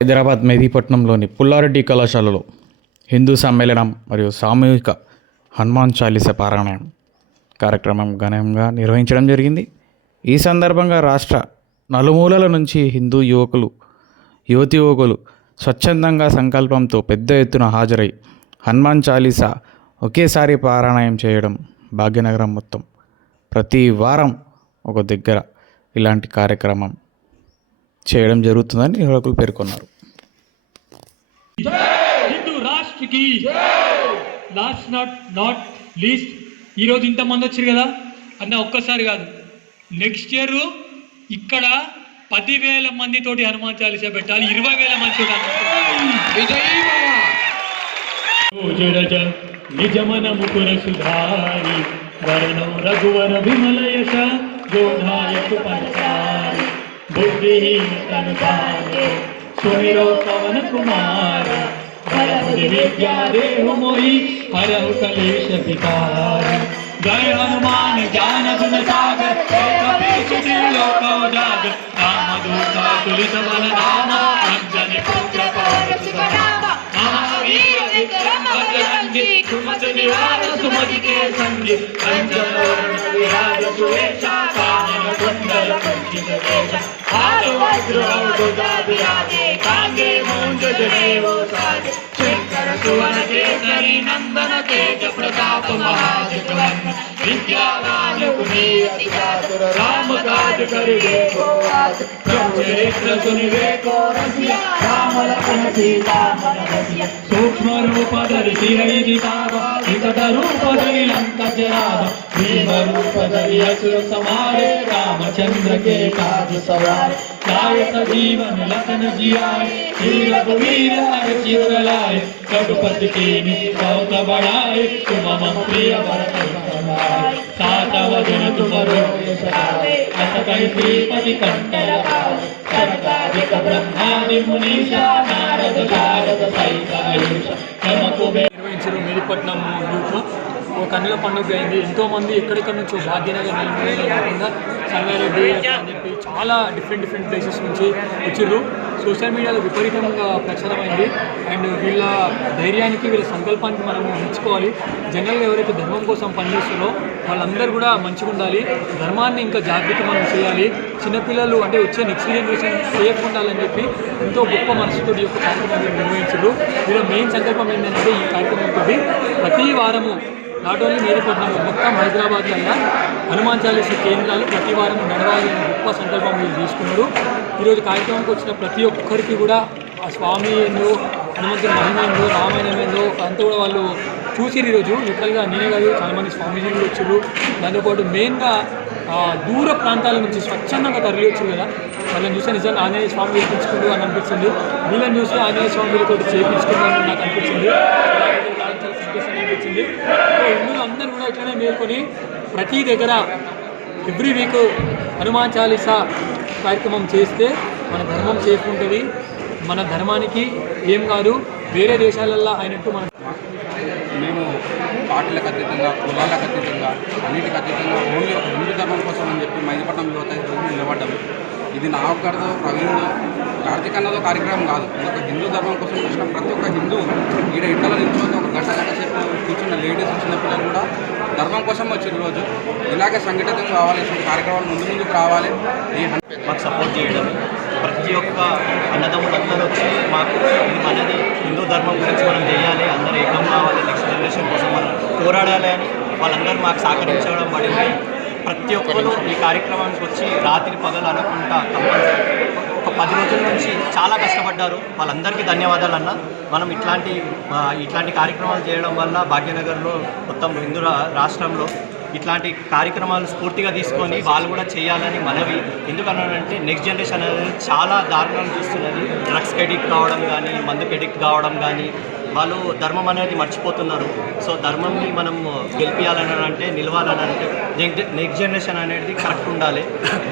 హైదరాబాద్ మెహదీపట్నంలోని పుల్లారెడ్డి కళాశాలలో హిందూ సమ్మేళనం మరియు సామూహిక హనుమాన్ చాలీసా పారాయణం కార్యక్రమం ఘనంగా నిర్వహించడం జరిగింది. ఈ సందర్భంగా రాష్ట్ర నలుమూలల నుంచి హిందూ యువకులు స్వచ్ఛందంగా సంకల్పంతో పెద్ద ఎత్తున హాజరై హనుమాన్ చాలీసా ఒకేసారి పారాయణం చేయడం భాగ్యనగరం మొత్తం ప్రతి వారం ఒక దగ్గర ఇలాంటి కార్యక్రమం చేయడం జరుగుతుందని నిర్వాహకులు పేర్కొన్నారు. హిందూ రాష్ట్రకి లాస్ట్ నాట్ లీస్ట్ ఈరోజు ఇంతమంది వచ్చారు కదా అన్న, ఒక్కసారి కాదు, నెక్స్ట్ ఇయర్ ఇక్కడ 10,000 మందితోటి హనుమాన్ చాలీసా పెట్టాలి, 20,000 మందితో నిజమన ముకుర సుధారి వరణం రఘువర విమల యశ జోధాయక పంచారి बुद्धिहीन तन जाने सुमिरो पवन कुमार बलबुद्धि विद्या देहु मोहि हरहु कलेश विकार जय हनुमान ज्ञान गुण सागर कपीश त्रिलोक उजागर रामदूत तुलित बल धाम अंजनी पुत्र पवन सुत नाम महावीर विक्रम बजरंगी सुमति निवार सुमति के संगी कंचन वरण विराज सुवेशा कानन कुंडल कुंचित केशा हाथ वज्र ध्वजा विराजे कांगे मूंज जनेऊ साजे शंकर सुवन केसरी नंदन तेज प्रताप महाजगवंदन विद्यावान गुणी अति चातुर राम काज करिबे को आतुर प्रभु चरित्र सुनिबे को रसिया राम लखन सीता मन रसिया सूक्ष्म रूप धरि सिरहि दिखावा विकट रूप धरि लंका जरावा भीम रूप धरि असुर संहारे रामचंद्र के काज सवारे लायक जीवन लखन जियाए श्री रघुवीर हर चिर लाए रघुपति कीन्ही बहुत बढ़ाए तुम मम प्रिय भरत समाए सात वचन तुम रोय सदाए अस कहि श्रीपति कंठ लगाए सनकादिक ब्रह्मादि मुनीषा नारद शारद सहित अहिष नम कुबेर నిర్వహించారు. మెహదీపట్నం యూత్ ఒక కన్నుల పండుగ అయింది. ఎంతోమంది ఎక్కడెక్కడి నుంచో భాగ్యనగర్ కాకుండా సంగారెడ్డి అని చెప్పి చాలా డిఫరెంట్ ప్లేసెస్ నుంచి వచ్చిర్రు. సోషల్ మీడియాలో విపరీతంగా ప్రచారమైంది. అండ్ వీళ్ళ ధైర్యానికి వీళ్ళ సంకల్పానికి మనము మెచ్చుకోవాలి. జనరల్గా ఎవరైతే ధర్మం కోసం పనిచేస్తారో వాళ్ళందరూ కూడా మంచిగా ఉండాలి, ధర్మాన్ని ఇంకా జాగృతి మనం చేయాలి. చిన్నపిల్లలు అంటే వచ్చే నెక్స్ట్ జనరేషన్ సేఫ్ ఉండాలని చెప్పి ఎంతో గొప్ప మనసుతో ఈ యొక్క కార్యక్రమాన్ని నిర్వహించారు. వీళ్ళ మెయిన్ సంకల్పం ఏంటంటే ఈ కార్యక్రమంతో ప్రతి వారము నాట్ ఓన్లీ మెహదీపట్నం మొత్తం హైదరాబాద్ వల్ల హనుమాన్ చాలీసా కేంద్రాలు ప్రతి వారం నడవాలి అనే గొప్ప సంకల్పం వీళ్ళు తీసుకున్నారు. ఈరోజు కార్యక్రమానికి వచ్చిన ప్రతి ఒక్కరికి కూడా ఆ స్వామి ఏందో, హనుమంతుడి మహిమ ఏందో, రామాయణం ఏందో అంతా కూడా వాళ్ళు చూసిరు. ఈరోజు లిటరల్గా నేనే కాదు చాలామంది స్వామీజీలు వచ్చారు. దాంతోపాటు మెయిన్గా దూర ప్రాంతాల నుంచి స్వచ్ఛందంగా తరలి వచ్చారు కదా, వాళ్ళని చూస్తే నిజంగా ఆంజనేయ స్వామి చేయించుకుంటూ అని అనిపించింది. వీళ్ళని చూస్తే ఆంజనేయ స్వామితో చేయించుకుంటామని నాకు అనిపించింది. అనిపించింది హిందువులు అందరూ కూడా ఇట్లనే మేల్కొని ప్రతి దగ్గర ఎవ్రీ వీక్ హనుమాన్ చాలీసా కార్యక్రమం చేస్తే మన ధర్మం సేఫ్ ఉంటుంది. మన ధర్మానికి ఏం కాదు, వేరే దేశాలల్లో అయినట్టు మనం మేము పార్టీలకు అతీతంగా, కులాలకు అతీతంగా, అన్నిటికి అతీతంగా ఓన్లీ ఒక హిందూ ధర్మం కోసం అని చెప్పి మెహదీపట్నం యువత నిలబడ్డాము. ఇది నా ఒక్కరితో, ప్రవీణ్, కార్తీక్ అన్నదో కార్యక్రమం కాదు. ఇది ఒక హిందూ ధర్మం కోసం చూసిన ప్రతి ఒక్క హిందూ ఈడ ఇంట్లో నిల్చొని ఒక గంట సేపు కూర్చున్న లేడీస్, చిన్న పిల్లలు కూడా ధర్మం కోసం వచ్చిన రోజు ఇలాగే సంఘటితంగా కావాలి, కార్యక్రమాలు ముందుకు రావాలి. మాకు సపోర్ట్ చేయడం, ప్రతి ఒక్క అన్నదమ్ములందరూ వచ్చి మాకు మనది హిందూ ధర్మం గురించి మనం చేయాలి, అందరూ ఏకం కావాలి, నెక్స్ట్ జనరేషన్ కోసం మనం పోరాడాలి అని వాళ్ళందరూ మాకు సహకరించడం పడింది. ప్రతి ఒక్కరు ఈ కార్యక్రమానికి వచ్చి రాత్రి పగలు అనకుండా ఒక 10 రోజుల నుంచి చాలా కష్టపడ్డారు. వాళ్ళందరికీ ధన్యవాదాలు అన్న. మనం ఇట్లాంటి కార్యక్రమాలు చేయడం వల్ల భాగ్యనగర్లో మొత్తం హిందూ రాష్ట్రంలో ఇట్లాంటి కార్యక్రమాలు స్ఫూర్తిగా తీసుకొని వాళ్ళు కూడా చేయాలని మనవి. ఎందుకన్నానంటే నెక్స్ట్ జనరేషన్ అనేది చాలా దారుణాలు చూస్తున్నది. డ్రగ్స్కి ఎడిక్ట్ కావడం కానీ, మందుకి ఎడిక్ట్ కావడం కానీ, వాళ్ళు ధర్మం అనేది మర్చిపోతున్నారు. సో ధర్మంని మనం గెలిపించాలని అంటే, నిలవాలని అంటే నెక్స్ట్ జనరేషన్ అనేది కరెక్ట్ ఉండాలి.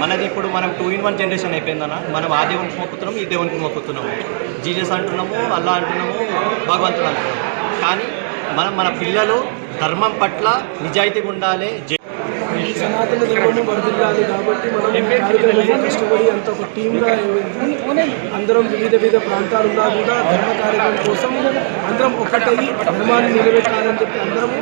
మనది ఇప్పుడు మనం 2-in-1 జనరేషన్ అయిపోయిందన్న. మనం ఆ దేవునికి మొక్కుతున్నాము, ఈ దేవునికి మొక్కుతున్నాము, జీసస్ అంటున్నాము, అల్లా అంటున్నాము, భగవంతుడు అంటున్నాము. కానీ మన పిల్లలు ధర్మం పట్ల నిజాయితీగా ఉండాలి. సనాతన ధర్మము వర్ధిల్లాలి కాబట్టి మనం ఈ కార్యక్రమంలో కష్టపడి అంత ఒక టీమ్గా అందరం వివిధ ప్రాంతాలు ఉన్నా కూడా ధర్మ కార్యక్రమం కోసం అందరం ఒకటయ్యి ధర్మాన్ని నిలబెట్టాలని చెప్పి అందరము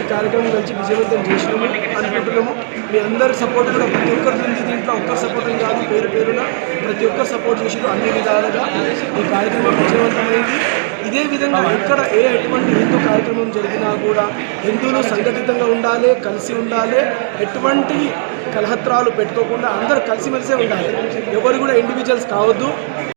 ఈ కార్యక్రమం నుంచి విజయవంతం చేసినాము అనుకుంటున్నాము. మీ అందరి సపోర్ట్ కూడా ప్రతి ఒక్కరి ఉంది, దీంట్లో ఒక్కరి సపోర్ట్ కాదు, పేరున ప్రతి ఒక్కరు సపోర్ట్ చేసినారు. అన్ని విధాలుగా ఈ కార్యక్రమం విజయవంతమైంది. ఇదే విధంగా ఎక్కడ ఎటువంటి హిందూ కార్యక్రమం జరిగినా కూడా హిందువులు సంఘటితంగా ఉండాలి, కలిసి ఉండాలి, ఎటువంటి కలహత్రాలు పెట్టుకోకుండా అందరూ కలిసిమెలిసే ఉండాలి. ఎవరు కూడా ఇండివిజువల్స్ కావద్దు.